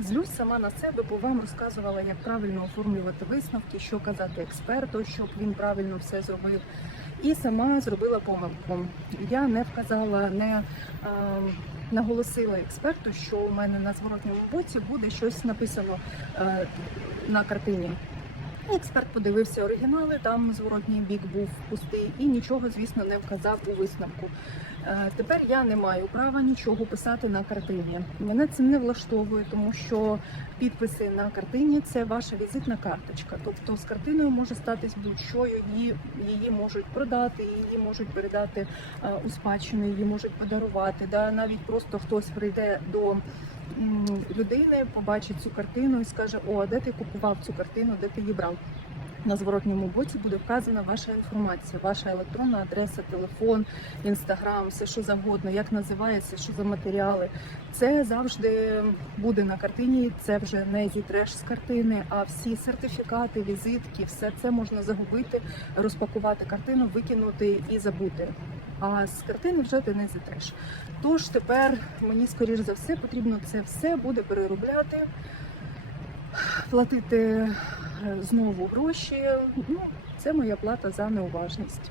Злюсь сама на себе, бо вам розказувала, як правильно оформлювати висновки, що казати експерту, щоб він правильно все зробив. І сама зробила помилку. Я не вказала, не е, наголосила експерту, що у мене на зворотньому боці буде щось написано е, на картині. Експерт подивився оригінали, там зворотній бік був пустий і нічого, звісно, не вказав у висновку. Е, Тепер я не маю права нічого писати на картині. Мене це не влаштовує, тому що підписи на картині це ваша візитна карточка. Тобто з картиною може статись будь-що, її, її можуть продати, її можуть передати е, у спадщину, її можуть подарувати. Да? Навіть просто хтось прийде до людини, побачить цю картину і скаже: О, де ти купував цю картину, де ти її брав? На зворотньому боці буде вказана ваша інформація, ваша електронна адреса, телефон, інстаграм, все що завгодно, як називається, що за матеріали. Це завжди буде на картині. Це вже не зітреш з картини, а всі сертифікати, візитки, все це можна загубити, розпакувати картину, викинути і забути. А з картини вже ти не зітреш. Тож тепер мені скоріш за все потрібно це все буде переробляти, платити е, знову гроші. Ну, це моя плата за неуважність.